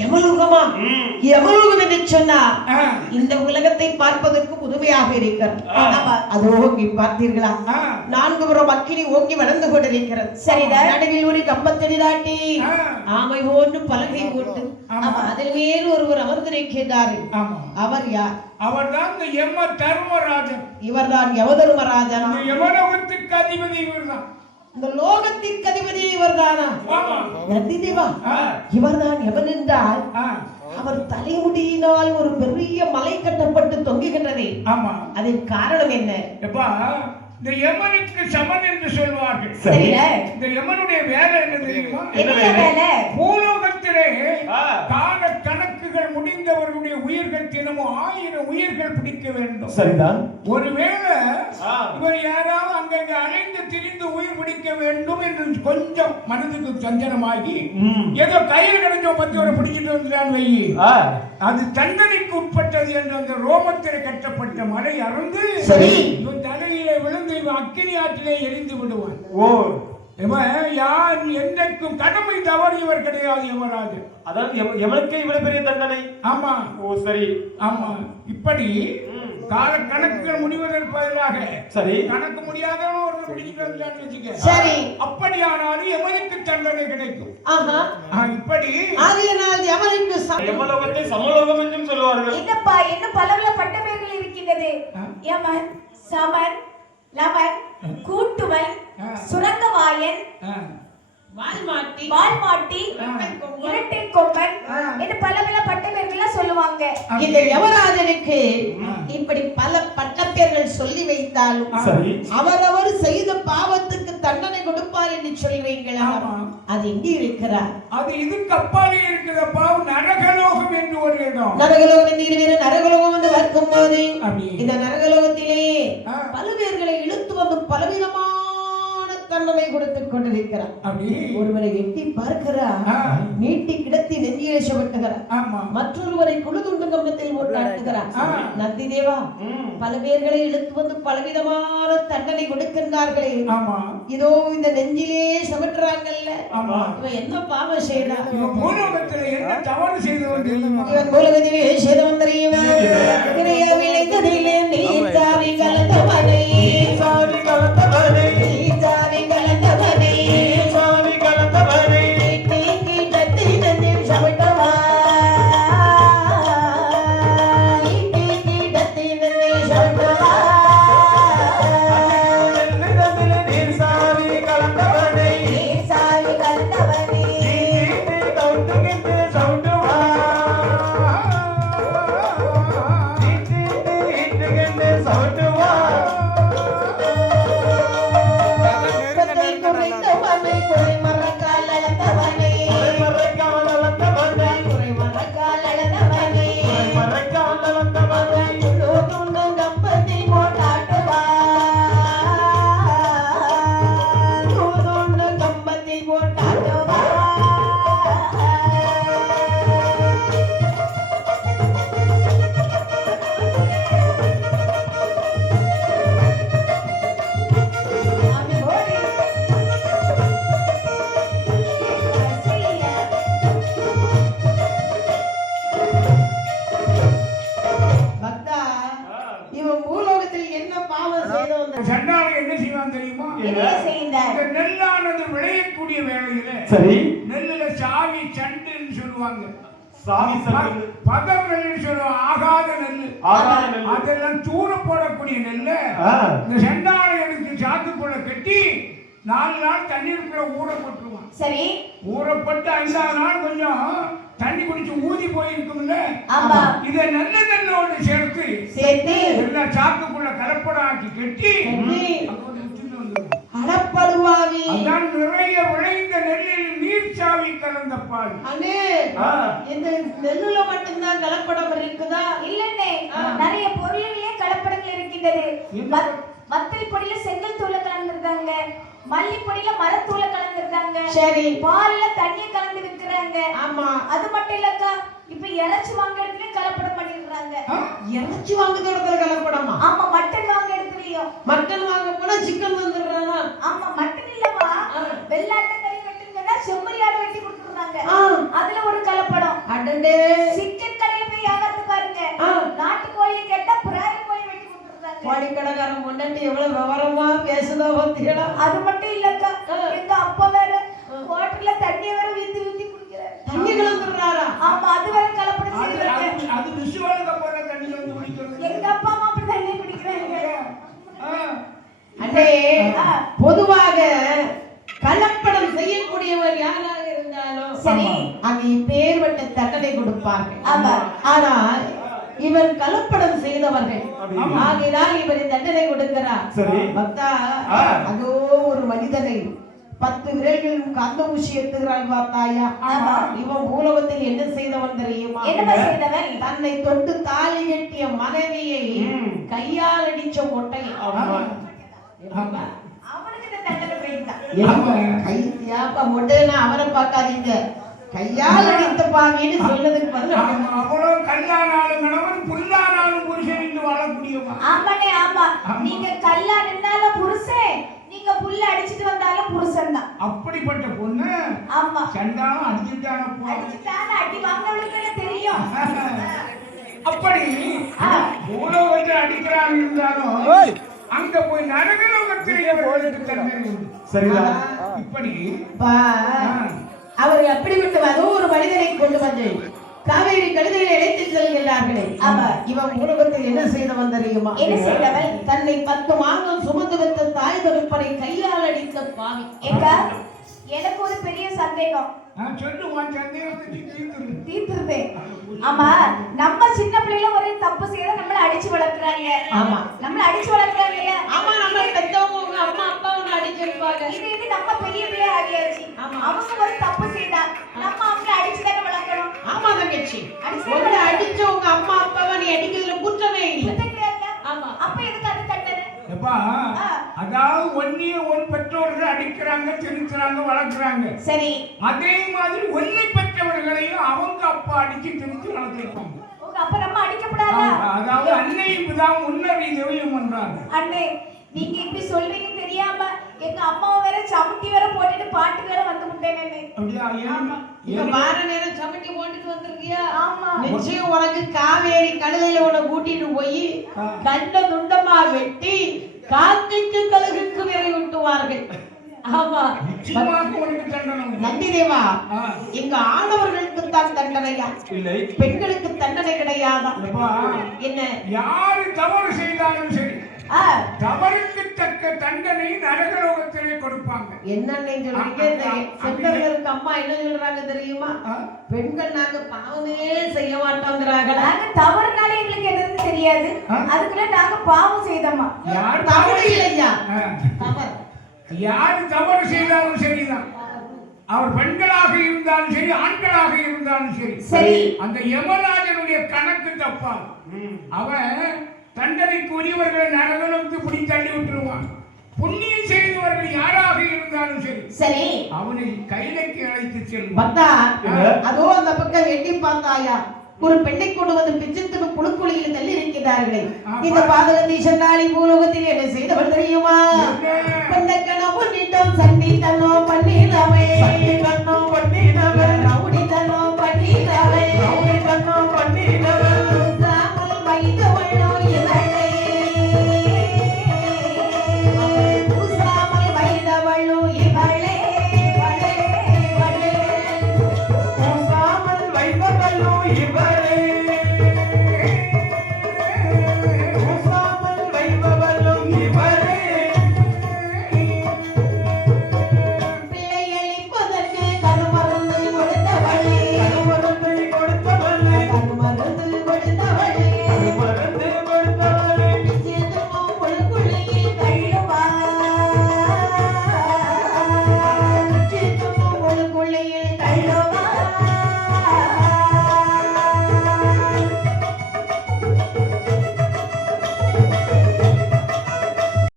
யமலோகமா? யமலோகம் என்று சொன்னா இந்த உலகத்தை பார்ப்பதற்கு புதுமையாக இருக்கிறது. அதோ இங்கே பார்த்தீர்களா, 4 புறம் அக்கினி ஓங்கி வளர்ந்து கொண்டிருக்கிறது. சரிதான். நடுவில் ஒரு கம்பத்தடி நாட்டி ஆமை போன்று பலகை போட்டு அதில் மேல் ஒருவர் அமர்ந்திருக்கிறார். அவர் யார்? அவர்தான் இந்த யம தர்மராஜன். இவர்தான் யமதர்மராஜன். யமலோகத்துக்கு அதிபதி இவர்தான். இந்த லோகத்திற்கு அதிபதி இவர்தானா? நந்தி தேவா, இவர்தான் யமன் என்றால் அவர் தலைமுடியினால் ஒரு பெரிய மலை கட்டப்பட்டு தொங்குகின்றதே. ஆமா, அதன் காரணம் என்ன? இந்த யமனுக்கு சமன் என்று சொல்வார்கள். இந்த யமனுடைய வேலை என்ன தெரியுமா? பூலோகத்திலே கால கணக்குகள் முடிந்தவர்களுடைய உயிர்கள் தினமும் 1000 உயிர்கள் பிடிக்க வேண்டும். சரிதான். ஒருவேளை இவர் யாராவது அங்கங்க அலைந்து திரிந்து உயிர் பிடிக்க வேண்டும் என்று கொஞ்சம் மனதுக்கு சஞ்சலமாகி ஏதோ கையில் கிடைச்ச 10 வரை பிடிச்சிட்டு வந்துட்டான் வை, அது தண்டனைக்கு உட்பட்டது என்று அந்த ரோமத்திலே கட்டப்பட்ட மலை அறந்து இவன் தலையிலே விழுந்து அக்கினி ஆற்றிலே எரிந்து விடுவான். யார் என்றைக்கும் கடமை தவறியவர் கிடையாது யமராஜன். அதாவது யமனுக்கே இவ்வளவு பெரிய தண்டனை. ஆமா. ஓ சரி. ஆமா, இப்படி கால கணக்குகள் முடிவதற்கு பதிலாக சரி கணக்கு முடியாதவன் ஒருவர் பிடிச்சிட்டு வந்துட்டான்னு வச்சுக்க. சரி, அப்படியானாலும் யமனுக்கு தண்டனை கிடைக்கும். இப்படி ஆகையினால் யமனுக்கு யமலோகத்தை சமலோகம் என்றும் சொல்வார்கள். என்னப்பா, இன்னும் பல பட்ட பெயர்கள் இருக்கின்றது. யமன், சமன், லவன், கூட்டுவன், சுரங்கவாயன், வால்மாட்டி, இரட்டை கொம்பன் என்று பல பட்ட பெயர்கள் சொல்லுவாங்க. இந்த யமராஜனுக்கு இப்படி பல பட்டப்பெயர்கள் சொல்லி வைத்தாலும் அவரவர் செய்த பாவத்துக்கு தண்டனை கொடுப்பார் என்று சொல்றீங்களா? அது எங்கே இருக்கிறார்? அது இதுக்கு அப்பாலே இருக்கிற பாவம் நரகலோகம் என்று ஒரு இடம். நரகலோகம் என்று நரகலோகம் வந்து பார்க்கும் போது இந்த நரகலோகத்திலே பல பேர்களை இழுத்து வந்து பலவிதமான தண்டனை கொடுத்துக் கொண்டிருக்கிறார். ஒருவரை வெட்டி பார்க்கிறார், நீட்டி கிடத்தி நெஞ்சிலே சுவட்டுகிறார், மற்றொருவரை குழுதுண்டு கம்பத்தில் போட்டாட்டுகிறார். நந்தி தேவா, பல பேர்களை இழுத்து வந்து பலவிதமான தண்டனை கொடுக்கின்றார்களே, இதோ இந்த நெஞ்சிலே சுவட்டுறாங்கல்ல, இவன் என்ன பாவம் செய்யறான்? இவன் பூலோகத்திலே என்ன தவறு செய்தவன் தெரியுமா? இவன் பூலோகத்திலே செய்தவன் தெரியுமா? விளைந்ததிலே நீ சாவி கலந்தவனை, சாவி கலந்தவனை, சாவி கலந்தவனை, சாவி கலந்தவனை, நீக்கி தத்தி நெஞ்சில் சவிட்டவா, நீக்கி தத்தி நெஞ்சில் சவிட்டவா, நீ சாவி கலந்தவனை, நீ சாவி கலந்தவனை, நீ தவுட்டுகின்ற சவுட்டுவா, நீ இட்டுகின்ற சவுட்டுவா, நெல்லானது விளையக்கூடிய வேளையில நெல்லுல சாவி சண்டுன்னு சொல்லுவாங்க. பதம் நெல் சொல்லுவாங்க, ஆகாத நெல்லு. அதெல்லாம் தூர போடக்கூடிய நெல்லை இந்த செண்டாலை எடுத்து சாக்குக்குள்ள கட்டி 4 நாள் தண்ணீருக்குள்ள ஊறப்பட்டுருவான். சரி, ஊறப்பட்டு 5ஆவது நாள் கொஞ்சம் தண்ணி குடிச்சு ஊதி போயிருக்கும்ல, இதை நல்ல நெல்லோடு சேர்த்து எல்லா சாக்குக்குள்ள கலப்படம் ஆக்கி கட்டி அடப்படுவாவி. அதான் நிறைய விளைந்த நெல்லில் நீர் சாவி கலந்த பால். அண்ணே, இந்த நெல்லுல மட்டும்தான் கலப்படம் இருக்குதா? இல்லண்ணே, நிறைய பொருளிலே கலப்படங்கள் இருக்கின்றது. வத்தல் பொடியில செங்கல் தூள கலந்துருக்காங்க, மல்லி பொடியில மரத்தூள கலந்துருக்காங்க, சரி, பால்ல தண்ணிய கலந்து விக்கிறாங்க. ஆமா, அது மட்டும் இல்லக்கா, இப்ப இறைச்சி வாங்க இடத்துல கலப்படம் பண்ணிடுறாங்க. இறைச்சி வாங்குற இடத்துல கலப்படமா? ஆமா, மட்டன் வாங்க இடத்துலயும். மட்டன் வாங்க போனா சிக்கன் வந்துடுறானா? ஆமா, மட்டன் இல்லமா, வெள்ளாட்டு கறி வெட்டுங்கன்னா செம்மறி ஆடு வெட்டி கொடுத்துறாங்க, அதுல ஒரு கலப்படம். அடடே, பத்திகளா? அது மட்டும் இல்லக்கா, எங்க அப்பா வேற வாட்டர்ல தண்ணி வேற ஊத்தி ஊத்தி குடிக்கிறாரு. தண்ணி கலந்துறாரா? ஆமா, அது வேற கலப்படம் செய்யறாங்க. அது விஷுவலுக்கு போற தண்ணி வந்து குடிக்கிறது. எங்க அப்பா அம்மா அப்படி தண்ணி குடிக்கிறாங்க. அண்ணே, பொதுவாக கலப்படம் செய்யக்கூடியவர் யாராக இருந்தாலும் சரி, அங்கே பேர்வட்ட தண்டனை கொடுப்பார்கள். ஆமா. ஆனால் இவர் கலப்படம் செய்தவர்கள், ஆகையால் இவர் தண்டனை கொடுக்கிறார். சரி. பக்தா, அதோ ஒரு மனிதனை 10 விரல்கள் கந்த ஊசி எடுத்துகிறாள் பார்த்தாயா? இவன் பூலோகத்தில் என்ன செய்தவன் தெரியுமா? என்ன செய்தவன்? தன்னை தொட்டு தாலி கட்டிய மனைவியை கையால் அடிச்ச மொட்டை. அவனுக்கு இந்த தண்டனை வேண்டாம். கையாப்பா மொட்டைன்னா அவரை பார்க்காதீங்க, கையால் அடித்த பாவின்னு சொன்னதுக்கு பதில் அவ்வளவு கல்லானாலும் கணவன் புல்லானாலும் புருஷன் என்று வாழக்கூடியவா? ஆமாண்ணே, ஆமா. நீங்க கல்லா நின்னாலும் புருஷன், நீங்க புல்ல அடிச்சிட்டு வந்தாலும் புருஷன் தான். அப்படிப்பட்ட பொண்ணு ஆமா, சண்டாலும் அடிச்சுட்டான அடி வாங்கவளுக்கு தெரியும். அப்படி பூலோகத்தை அடிக்கிறான் இருந்தாலும் அங்க போய் நரகலோகத்தில் சரிதான். இப்படி அவர் அப்படிப்பட்ட அதோ ஒரு மனிதனை கொண்டு வந்து காவேரி கழுதையில் இழைத்து செல்கிறார்களே, இவன் உலகத்தில் என்ன செய்தவன் தெரியுமா? என்ன செய்தவன்? தன்னை 10 மாதம் சுமந்து வைத்த தாய் தகப்பனை கையால் அடித்த பாவி. எனக்கு ஒரு பெரிய சந்தேகம். தீர்த்துருது. ஆமா, நம்ம சின்ன பிள்ளைல ஒரே தப்பு செய்யற நம்மள அடிச்சு வளர்க்கறாங்க. ஆமா, நம்மள அடிச்சு வளர்க்கறாங்க இல்லையா? ஆமா, நம்ம பெத்தவங்க அம்மா அப்பா வந்து அடிச்சிருப்பாங்க. இது நம்ம பெரிய பிள்ளை ஆகியாச்சு. அவங்க ஒரு தப்பு செய்தா நம்ம அவங்க அடிச்சு தான வளர்க்கணும். ஆமா தங்கச்சி, உங்களை அடிச்ச உங்க அம்மா அப்பாவை நீ அடிக்கிறதுல குற்றமே இல்லை. ஆமா, அப்ப எதுக்கு அது தண்டனை? அதாவது ஒன்னிய ஒன் பெற்றோர்கள் அடிக்கிறாங்க, திருத்துறாங்க, வளர்க்குறாங்க. சரி, அதே மாதிரி ஒன்னை பெற்றவர்களையும் அவங்க அப்பா அடிச்சு திருத்தி வளர்த்திருப்பாங்க. அப்ப நம்ம அடிக்கப்படாதா? அதாவது அன்னையும் தான் முன்னறி தெய்வம் பண்றாங்க. அண்ணே, நீங்க இப்படி சொல்றீங்க தெரியாம எங்க அம்மாவை வேற சமட்டி வேற போட்டுட்டு பாட்டு வேற வந்து விட்டேனே. இந்த வார நேரம் சமட்டி போட்டுட்டு வந்திருக்கியா? ஆமா, நிச்சயம் உனக்கு காவேரி கழுதையில உன்னை கூட்டிட்டு போய் கண்ட துண்டமா வெட்டி காக்கைக்கு கழுகுக்கு விரை விட்டுவார்கள். ஆமா, நந்தி தேவா, எங்க ஆடவர்களுக்கு தான் தண்டனையா? இல்லை, பெண்களுக்கு தண்டனை கிடையாதா? என்ன, யாரு தவறு செய்தாலும் சரி தவறுக்கு தக்க தண்டனை நரகலோகத்திலே கொடுப்பாங்க. என்னன்னு சொல்றீங்க? செந்தர்களுக்கு அம்மா என்ன சொல்றாங்க தெரியுமா? பெண்கள் நாங்க பாவமே செய்ய மாட்டோங்கிறாங்க. நாங்க தவறுனால எங்களுக்கு என்னன்னு தெரியாது, அதுக்குள்ள நாங்க பாவம் செய்தோமா? யார் தவறு இல்லையா? தவறு யாரு தவறு செய்தாலும் சரிதான். அவர் பெண்களாக இருந்தாலும் சரி, ஆண்களாக இருந்தாலும் சரி, சரி, அந்த யமராஜனுடைய கணக்கு தப்பா. அவன் தண்டனைக்கு உரியவர்களை நரகலோகத்துக்கு பிடி தள்ளி விட்டுருவான். புண்ணியம் செய்தவர்கள் யாராக இருந்தாலும் சரி, சரி, அவனை கைலைக்கு அழைத்து செல்வான். அதோ அந்த பக்கம் எட்டி பார்த்தாயா? ஒரு பெண்ணை கொண்டு வந்து பிச்சத்துக்கு புழுக்குழியில் தள்ளி இருக்கிறார்களே, இந்த பாதகத்தை சொன்னாலி பூலோகத்தில் என்ன செய்தவள் தெரியுமா? கணவனிடம் சண்டி தன்னோ பண்ணினவே, கண்ணோ பண்ணினவே